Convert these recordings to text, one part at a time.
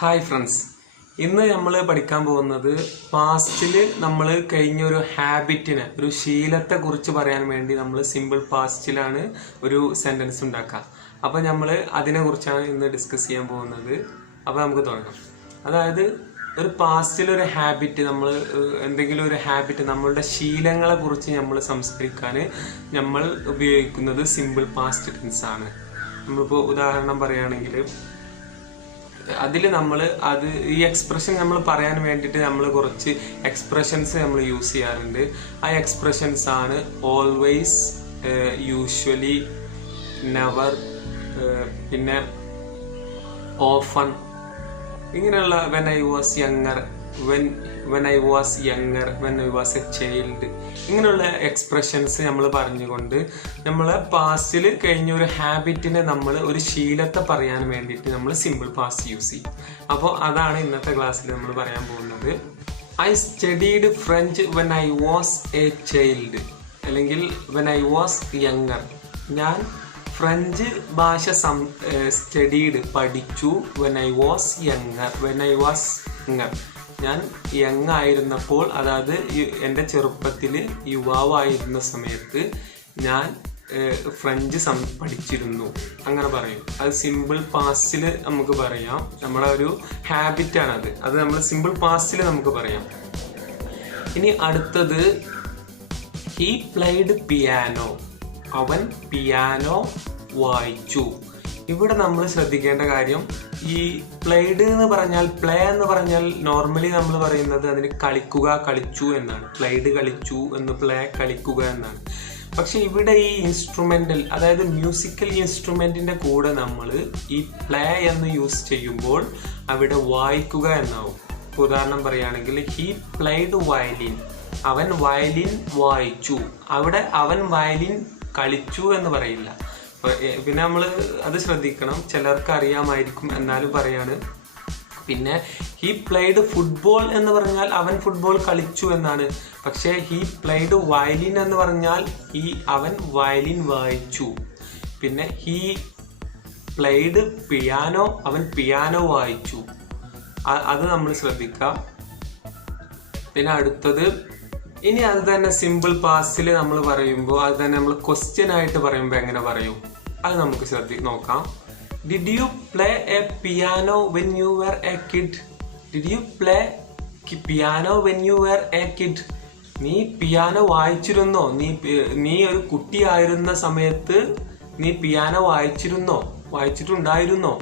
Hi friends, ഇന്ന് നമ്മൾ പഠിക്കാൻ പോകുന്നത് പാസ്റ്റിൽ നമ്മൾ കഴിഞ്ഞ ഒരു ഹാബിറ്റിനെ, ഒരു ശീലത്തെ കുറിച്ച് പറയാൻ വേണ്ടി നമ്മൾ സിമ്പിൾ പാസ്റ്റിലാണ് ഒരു സെന്റൻസ് ഉണ്ടാക്കുക. അപ്പോൾ നമ്മൾ അതിനെ കുറിച്ചാണ് ഇന്ന് ഡിസ്കസ് ചെയ്യാൻ പോകുന്നത്. അപ്പോൾ നമുക്ക് തുടങ്ങാം. അതായത് ഒരു പാസ്റ്റിലൊരു ഹാബിറ്റ്, നമ്മൾ എന്തെങ്കിലും ഒരു ഹാബിറ്റ്, നമ്മളുടെ ശീലങ്ങളെ കുറിച്ച് നമ്മൾ സംസ്കരിക്കാൻ നമ്മൾ ഉപയോഗിക്കുന്നത് സിമ്പിൾ പാസ്റ്റ് ടെൻസ് ആണ്. നമ്മളിപ്പോൾ ഉദാഹരണം പറയുകയാണെങ്കിൽ അതിൽ നമ്മൾ ഈ എക്സ്പ്രഷൻ നമ്മൾ പറയാൻ വേണ്ടിയിട്ട് നമ്മൾ കുറച്ച് എക്സ്പ്രഷൻസ് നമ്മൾ യൂസ് ചെയ്യാറുണ്ട്. ആ എക്സ്പ്രഷൻസ് ആണ് ഓൾവേസ്, യൂഷ്വലി, നെവർ, പിന്നെ ഓഫൺ, ഇങ്ങനെയുള്ള when I was younger, when I was younger, when I was a child, ഇങ്ങനെയുള്ള എക്സ്പ്രഷൻസ് നമ്മൾ പറഞ്ഞുകൊണ്ട് നമ്മളെ പാസ്റ്റിൽ കഴിഞ്ഞ ഒരു ഹാബിറ്റിനെ, നമ്മൾ ഒരു ശീലത്തെ പറയാൻ വേണ്ടിയിട്ട് നമ്മൾ സിമ്പിൾ പാസ്റ്റ് യൂസ് ചെയ്യും. അപ്പോൾ അതാണ് ഇന്നത്തെ ക്ലാസ്സിൽ നമ്മൾ പറയാൻ പോകുന്നത്. I studied French when I was a child, അല്ലെങ്കിൽ വെൻ ഐ വാസ് യങ്ങർ. ഞാൻ ഫ്രഞ്ച് ഭാഷ സ്റ്റഡീഡ്, പഠിച്ചു, വെൻ ഐ വാസ് യങ്ങർ, ഞാൻ യങ് ആയിരുന്നപ്പോൾ, അതായത് എൻ്റെ ചെറുപ്പത്തിൽ യുവാവായിരുന്ന സമയത്ത് ഞാൻ ഫ്രഞ്ച് പഠിച്ചിരുന്നു, അങ്ങനെ പറയും. അത് സിമ്പിൾ പാസ്റ്റിൽ നമുക്ക് പറയാം. നമ്മുടെ ഒരു ഹാബിറ്റാണ് അത് നമ്മൾ സിമ്പിൾ പാസ്റ്റിൽ നമുക്ക് പറയാം. ഇനി അടുത്തത്, ഹി പ്ലേഡ് പിയാനോ, അവൻ പിയാനോ വായിച്ചു. ഇവിടെ നമ്മൾ ശ്രദ്ധിക്കേണ്ട കാര്യം, ഈ പ്ലേഡ് എന്ന് പറഞ്ഞാൽ, പ്ലേ എന്ന് പറഞ്ഞാൽ നോർമലി നമ്മൾ പറയുന്നത് അതിന് കളിക്കുക, കളിച്ചു എന്നാണ്. പ്ലേഡ് കളിച്ചു എന്ന്, പ്ലേ കളിക്കുക എന്നാണ്. പക്ഷെ ഇവിടെ ഈ ഇൻസ്ട്രുമെന്റൽ, അതായത് മ്യൂസിക്കൽ ഇൻസ്ട്രുമെന്റിന്റെ കൂടെ നമ്മൾ ഈ പ്ലേ എന്ന് യൂസ് ചെയ്യുമ്പോൾ അവിടെ വായിക്കുക എന്നാവും. ഉദാഹരണം പറയുകയാണെങ്കിൽ, ഹി പ്ലേഡ് വയലിൻ, അവൻ വയലിൻ വായിച്ചു. അവിടെ അവൻ വയലിൻ കളിച്ചു എന്ന് പറയില്ല. പിന്നെ നമ്മൾ അത് ശ്രദ്ധിക്കണം, ചിലർക്ക് അറിയാമായിരിക്കും, എന്നാലും പറയാണ്. പിന്നെ ഹി പ്ലേഡ് ഫുട്ബോൾ എന്ന് പറഞ്ഞാൽ അവൻ ഫുട്ബോൾ കളിച്ചു എന്നാണ്. പക്ഷേ ഹി പ്ലേഡ് വയലിൻ എന്ന് പറഞ്ഞാൽ അവൻ വയലിൻ വായിച്ചു. പിന്നെ ഹി പ്ലേഡ് പിയാനോ, അവൻ പിയാനോ വായിച്ചു. അത് നമ്മൾ ശ്രദ്ധിക്കാം. പിന്നെ അടുത്തത്, ഇനി അത് തന്നെ സിമ്പിൾ പാസ്റ്റിൽ നമ്മൾ പറയുമ്പോൾ, അത് തന്നെ നമ്മൾ ക്വസ്റ്റ്യൻ ആയിട്ട് പറയുമ്പോൾ എങ്ങനെ പറയും, അത് നമുക്ക് നോക്കാം. Did you play a piano when you were a kid? Did you play piano when you were a kid? നീ പിയാനോ വായിച്ചിരുന്നോ? നീ ഒരു കുട്ടിയായിരുന്ന സമയത്ത് നീ പിയാനോ വായിച്ചിട്ടുണ്ടായിരുന്നോ?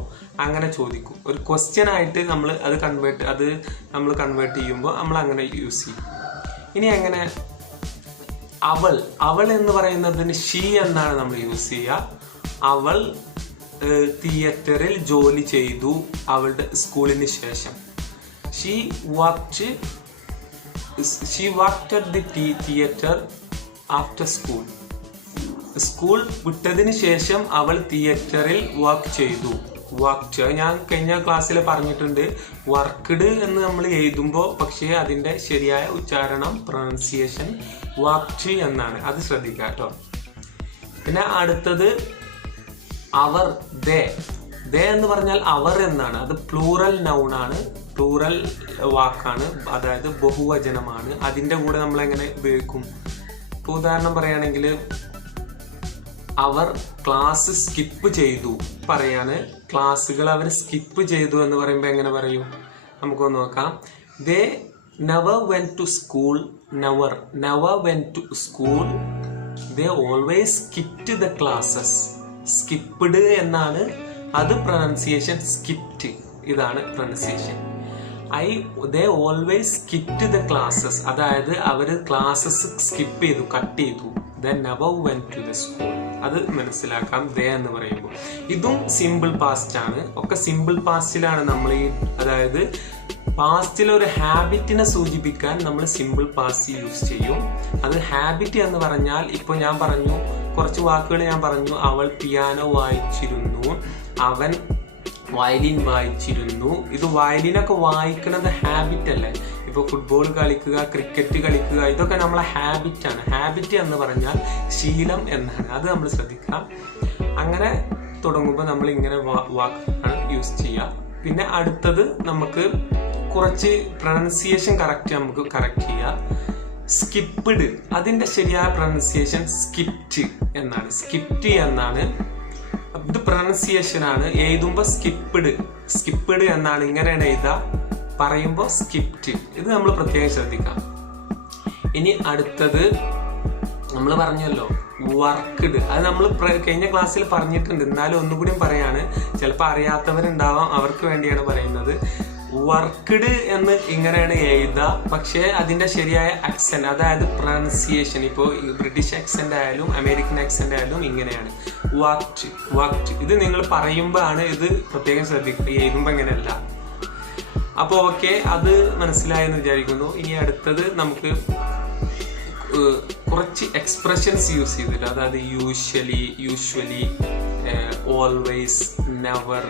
അങ്ങനെ ചോദിക്കും. ഒരു ക്വസ്റ്റ്യൻ ആയിട്ട് നമ്മൾ കൺവേർട്ട് ചെയ്യുമ്പോൾ നമ്മൾ അങ്ങനെ യൂസ് ചെയ്യും. ഇനി എങ്ങനെ, അവൾ എന്ന് പറയുന്നതിന് ഷീ എന്നാണ് നമ്മൾ യൂസ് ചെയ്യുക. അവൾ തിയേറ്ററിൽ ജോലി ചെയ്തു അവളുടെ സ്കൂളിന് ശേഷം. She worked at the theatre after school. School വിട്ടതിന് ശേഷം അവൾ തിയേറ്ററിൽ വർക്ക് ചെയ്തു. ഞാൻ കഴിഞ്ഞ ക്ലാസ്സിൽ പറഞ്ഞിട്ടുണ്ട്, വർക്ക്ഡ് എന്ന് നമ്മൾ എഴുതുമ്പോൾ പക്ഷേ അതിൻ്റെ ശരിയായ ഉച്ചാരണം, പ്രൊനൗൺസിയേഷൻ വർക്ക്ഡ് എന്നാണ്. അത് ശ്രദ്ധിക്കുക കേട്ടോ. പിന്നെ അടുത്തത്, അവർ, ദേ എന്ന് പറഞ്ഞാൽ അവർ എന്നാണ്. അത് പ്ലൂറൽ നൗൺ ആണ്, പ്ലൂറൽ വാക്കാണ്, അതായത് ബഹുവചനമാണ്. അതിൻ്റെ കൂടെ നമ്മൾ എങ്ങനെ ഉപയോഗിക്കും? ഇപ്പോൾ ഉദാഹരണം പറയുകയാണെങ്കിൽ, അവർ ക്ലാസ് സ്കിപ്പ് ചെയ്തു പറയാണ്. ക്ലാസ്സുകൾ അവർ സ്കിപ്പ് ചെയ്തു എന്ന് പറയുമ്പോൾ എങ്ങനെ പറയും? നമുക്കൊന്ന് നോക്കാം. They never went to school. Never went to school. They always skipped the classes. Skipped എന്നാണ് അത് പ്രൊനൗൺസിയേഷൻ. സ്കിപ്ഡ്, ഇതാണ് pronunciation. They always skipped the classes, അതായത് അവർ ക്ലാസ്സസ് സ്കിപ്പ് ചെയ്തു, കട്ട് ചെയ്തു. They never went to the school. അത് മനസ്സിലാക്കാം ദേ എന്ന് പറയുമ്പോൾ. ഇതും സിമ്പിൾ പാസ്റ്റ് ആണ്. ഒക്കെ സിമ്പിൾ പാസ്റ്റിലാണ് നമ്മൾ അതായത് പാസ്റ്റിൽ ഒരു ഹാബിറ്റിനെ സൂചിപ്പിക്കാൻ നമ്മൾ സിമ്പിൾ പാസ്റ്റ് യൂസ് ചെയ്യും. അത് ഹാബിറ്റ് എന്ന് പറഞ്ഞാൽ, ഇപ്പോൾ ഞാൻ പറഞ്ഞു, കുറച്ച് വാക്കുകൾ ഞാൻ പറഞ്ഞു. അവൾ പിയാനോ വായിച്ചിരുന്നു, അവൻ വയലിൻ വായിച്ചിരുന്നു. ഇത് വയലിനൊക്കെ വായിക്കുന്നത് ഹാബിറ്റ് അല്ലേ? ഇപ്പോൾ ഫുട്ബോൾ കളിക്കുക, ക്രിക്കറ്റ് കളിക്കുക, ഇതൊക്കെ നമ്മളെ ഹാബിറ്റാണ്. ഹാബിറ്റ് എന്ന് പറഞ്ഞാൽ ശീലം എന്നാണ്. അത് നമ്മൾ ശ്രദ്ധിക്കാം. അങ്ങനെ തുടങ്ങുമ്പോൾ നമ്മൾ ഇങ്ങനെ വാക്കാണ് യൂസ് ചെയ്യുക. പിന്നെ അടുത്തത് നമുക്ക് കുറച്ച് പ്രൊനൗൺസിയേഷൻ നമുക്ക് കറക്റ്റ് ചെയ്യാം. സ്കിപ്പ്ഡ്, അതിന്റെ ശരിയായ പ്രൊനൗൺസിയേഷൻ സ്കിപ്റ്റ് എന്നാണ്. സ്കിപ്റ്റ് എന്നാണ്, ഇത് പ്രൊനൗൺസിയേഷൻ ആണ്. എഴുതുമ്പോൾ സ്കിപ്പ്ഡ് എന്നാണ്, ഇങ്ങനെയാണ് എഴുതുക. പറയുമ്പോൾ സ്കിപ്റ്റ്. ഇത് നമ്മൾ പ്രത്യേകം ശ്രദ്ധിക്കാം. ഇനി അടുത്തത് നമ്മൾ പറഞ്ഞല്ലോ വർക്ക്ഡ്, അത് നമ്മൾ കഴിഞ്ഞ ക്ലാസ്സിൽ പറഞ്ഞിട്ടുണ്ട്, എന്നാലും ഒന്നുകൂടി പറയാണ്. ചിലപ്പോൾ അറിയാത്തവരുണ്ടാവാം, അവർക്ക് വേണ്ടിയാണ് പറയുന്നത്. വർക്ക്ഡ് എന്ന് ഇങ്ങനെയാണ് എഴുതുക, പക്ഷേ അതിന്റെ ശരിയായ ആക്സെന്റ്, അതായത് പ്രൊനൗൺസിയേഷൻ, ഇപ്പോൾ ബ്രിട്ടീഷ് ആക്സെന്റ് ആയാലും അമേരിക്കൻ ആക്സെന്റ് ആയാലും ഇങ്ങനെയാണ്. വർക്ക്ഡ്. ഇത് നിങ്ങൾ പറയുമ്പോൾ ആണ് ഇത് പ്രത്യേകം ശ്രദ്ധിക്കുക, എഴുതുമ്പോൾ ഇങ്ങനെയല്ല. അപ്പോൾ ഓക്കെ, അത് മനസ്സിലായെന്ന് വിചാരിക്കുന്നു. ഇനി അടുത്തത് നമുക്ക് കുറച്ച് എക്സ്പ്രഷൻസ് യൂസ് ചെയ്തിട്ട്, അതായത് usually, always, never,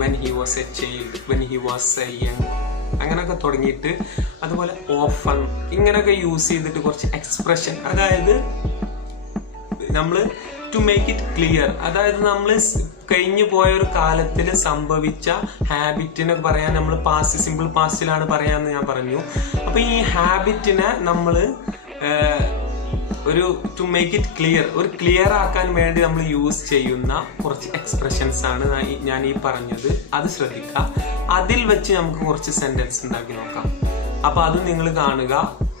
when he was a child, when he was a young, അങ്ങനെയൊക്കെ തുടങ്ങിയിട്ട്, അതുപോലെ ഓഫൺ, ഇങ്ങനെയൊക്കെ യൂസ് ചെയ്തിട്ട് കുറച്ച് എക്സ്പ്രഷൻ, അതായത് നമ്മൾ ടു മേക്ക് ഇറ്റ് ക്ലിയർ, അതായത് നമ്മൾ കഴിഞ്ഞു പോയ ഒരു കാലത്തിൽ സംഭവിച്ച ഹാബിറ്റിനെ പറയാൻ നമ്മൾ സിമ്പിൾ പാസ്റ്റിലാണ് പറയാന്ന് ഞാൻ പറഞ്ഞു. അപ്പൊ ഈ ഹാബിറ്റിനെ നമ്മൾ ഒരു ടു മേക്ക് ഇറ്റ് ക്ലിയർ, ഒരു ക്ലിയർ ആക്കാൻ വേണ്ടി നമ്മൾ യൂസ് ചെയ്യുന്ന കുറച്ച് എക്സ്പ്രഷൻസ് ആണ് ഞാൻ ഈ പറഞ്ഞത്. അത് ശ്രദ്ധിക്കുക. അതിൽ വെച്ച് നമുക്ക് കുറച്ച് സെന്റൻസ് ഉണ്ടാക്കി നോക്കാം. അപ്പൊ അത് നിങ്ങൾ കാണുക,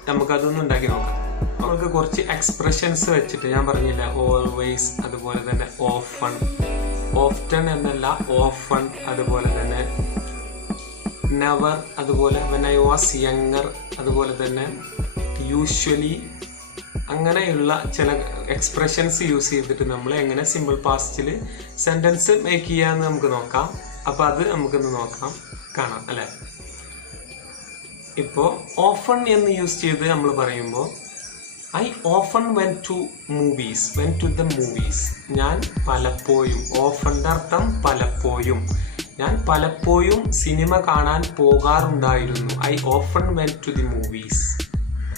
നമുക്കതൊന്നും ഉണ്ടാക്കി നോക്കാം. നമുക്ക് കുറച്ച് എക്സ്പ്രഷൻസ് വെച്ചിട്ട്, ഞാൻ പറഞ്ഞില്ല ഓൾവേസ്, അതുപോലെ തന്നെ ഓഫ്റ്റൺ എന്നല്ല, ഓഫൺ, അതുപോലെ തന്നെ നെവർ, അതുപോലെ when I was younger, അതുപോലെ തന്നെ യൂഷ്വലി, അങ്ങനെയുള്ള ചില എക്സ്പ്രഷൻസ് യൂസ് ചെയ്തിട്ട് നമ്മൾ എങ്ങനെ സിമ്പിൾ പാസ്റ്റിൽ സെന്റൻസ് മേക്ക് ചെയ്യാന്ന് നമുക്ക് നോക്കാം. അപ്പൊ അത് നമുക്കൊന്ന് കാണാം അല്ലെ. ഇപ്പോ ഓഫൺ എന്ന് യൂസ് ചെയ്ത് നമ്മൾ പറയുമ്പോൾ I often went to the movies. ഞാൻ പലപ്പോഴും, ഓഫന്റെ അർത്ഥം പലപ്പോഴും, ഞാൻ പലപ്പോഴും സിനിമ കാണാൻ പോകാറുണ്ടായിരുന്നു. I often went to the movies.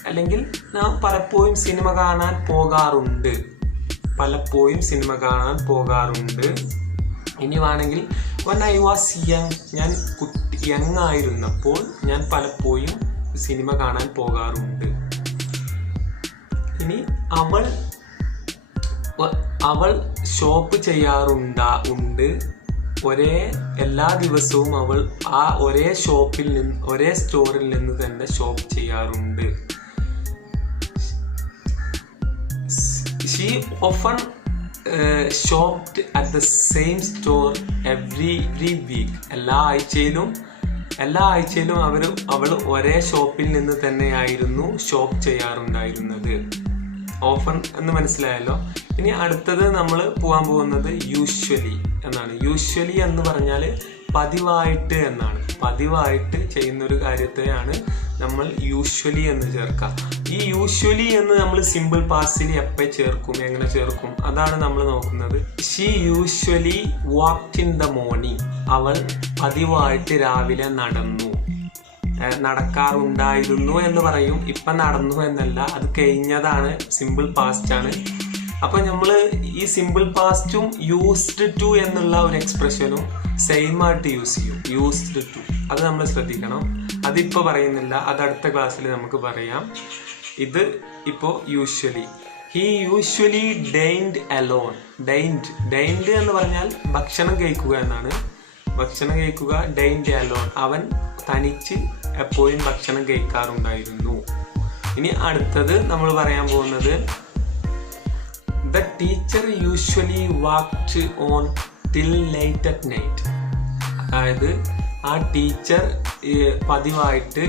അല്ലെങ്കിൽ ഞാൻ പലപ്പോഴും സിനിമ കാണാൻ പോകാറുണ്ട്. ഇനി വേണമെങ്കിൽ when I was young, ഞാൻ യങ് ആയിരുന്നപ്പോൾ ഞാൻ പലപ്പോഴും സിനിമ കാണാൻ പോകാറുണ്ട്. ഇനി അവൾ ഷോപ്പ് ചെയ്യാറുണ്ട്. എല്ലാ ദിവസവും അവൾ ആ ഒരേ സ്റ്റോറിൽ നിന്ന് തന്നെ ഷോപ്പ് ചെയ്യാറുണ്ട്. She often shopped at the same store every week. എല്ലാ ആഴ്ചയിലും അവൾ ഒരേ ഷോപ്പിൽ നിന്ന് തന്നെയായിരുന്നു ഷോപ്പ് ചെയ്യാറുണ്ടായിരുന്നത്. ഓഫൺ എന്ന് മനസ്സിലായല്ലോ. ഇനി അടുത്തത് നമ്മൾ പോകാൻ പോകുന്നത് യൂഷ്വലി എന്നാണ്. യൂഷ്വലി എന്ന് പറഞ്ഞാൽ പതിവായിട്ട് എന്നാണ്. പതിവായിട്ട് ചെയ്യുന്ന ഒരു കാര്യത്തെയാണ് നമ്മൾ യൂഷ്വലി എന്ന് ചേർക്കുക. ഈ യൂഷ്വലി എന്ന് നമ്മൾ സിമ്പിൾ പാസ്റ്റിൽ എപ്പോൾ ചേർക്കും, എങ്ങനെ ചേർക്കും, അതാണ് നമ്മൾ നോക്കുന്നത്. She usually walked in the morning. അവൾ പതിവായിട്ട് രാവിലെ നടക്കാറുണ്ടായിരുന്നു എന്ന് പറയും. ഇപ്പൊ നടന്നു എന്നല്ല, അത് കഴിഞ്ഞതാണ്, സിമ്പിൾ പാസ്റ്റ് ആണ്. അപ്പൊ നമ്മൾ ഈ സിമ്പിൾ പാസ്റ്റും യൂസ്ഡ് ടു എന്നുള്ള ഒരു എക്സ്പ്രഷനും സെയിം ആയിട്ട് യൂസ് ചെയ്യും. യൂസ്ഡ് ടു, അത് നമ്മൾ ശ്രദ്ധിക്കണം. അതിപ്പോ പറയുന്നില്ല, അത് അടുത്ത ക്ലാസ്സിൽ നമുക്ക് പറയാം. ഇത് ഇപ്പോ യൂഷ്വലി, ഹി യൂഷ്വലി ഡൈൻഡ് അലോൺ. ഡൈൻഡ് എന്ന് പറഞ്ഞാൽ ഭക്ഷണം കഴിക്കുക എന്നാണ്. ഡൈൻഡ് അലോൺ, അവൻ തനിച്ച് എപ്പോഴും ഭക്ഷണം കഴിക്കാറുണ്ടായിരുന്നു. ഇനി അടുത്തത് നമ്മൾ പറയാൻ പോകുന്നത് the teacher usually worked on till late at night. അതായത് ആ ടീച്ചർ പതിവായിട്ട്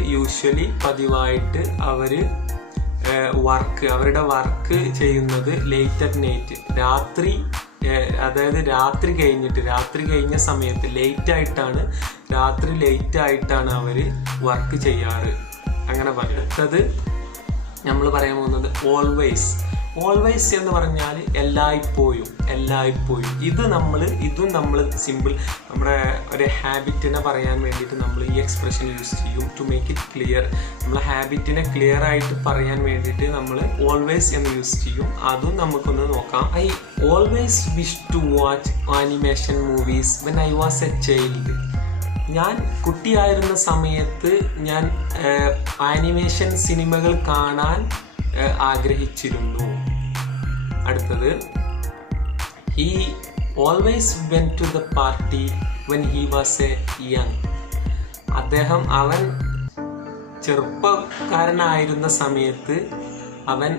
അവരുടെ വർക്ക് ചെയ്യുന്നത് ലേറ്റ് അറ്റ് നൈറ്റ്, രാത്രി, അതായത് രാത്രി കഴിഞ്ഞ സമയത്ത് ലേറ്റ് ആയിട്ടാണ് അവര് വർക്ക് ചെയ്യാറ്, അങ്ങനെ പറയും. അടുത്തത് നമ്മൾ പറയാൻ പോകുന്നത് ഓൾവേസ് എന്ന് പറഞ്ഞാൽ എല്ലായ്പ്പോഴും. ഇതും നമ്മൾ സിമ്പിൾ, നമ്മുടെ ഒരു ഹാബിറ്റിനെ പറയാൻ വേണ്ടിയിട്ട് നമ്മൾ ഈ എക്സ്പ്രഷൻ യൂസ് ചെയ്യും. ടു മേക്ക് ഇറ്റ് ക്ലിയർ, നമ്മളെ ഹാബിറ്റിനെ ക്ലിയർ ആയിട്ട് പറയാൻ വേണ്ടിയിട്ട് നമ്മൾ ഓൾവേസ് എന്ന് യൂസ് ചെയ്യും. അതും നമുക്കൊന്ന് നോക്കാം. I always wish to watch animation movies when I was a child. ഞാൻ കുട്ടിയായിരുന്ന സമയത്ത് ഞാൻ ആനിമേഷൻ സിനിമകൾ കാണാൻ ആഗ്രഹിച്ചിരുന്നു. അടുത്തത്, he always went to the party when he was a young. അവൻ ചെറുപ്പക്കാരനായിരുന്ന സമയത്ത് അവൻ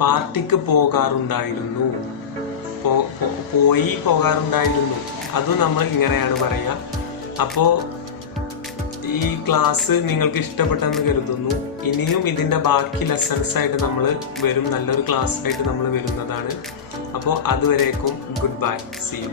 പാർട്ടിക്ക് പോകാറുണ്ടായിരുന്നു. അതും നമ്മൾ ഇങ്ങനെയാണ് പറയുക. അപ്പോൾ ഈ ക്ലാസ് നിങ്ങൾക്ക് ഇഷ്ടപ്പെട്ടെന്ന് കരുതുന്നു. ഇനിയും ഇതിൻ്റെ ബാക്കി ലെസൺസ് ആയിട്ട് നമ്മൾ വരും, നല്ലൊരു ക്ലാസ് ആയിട്ട് നമ്മൾ വരുന്നതാണ്. അപ്പോൾ അതുവരേക്കും ഗുഡ് ബൈ, സീ യു.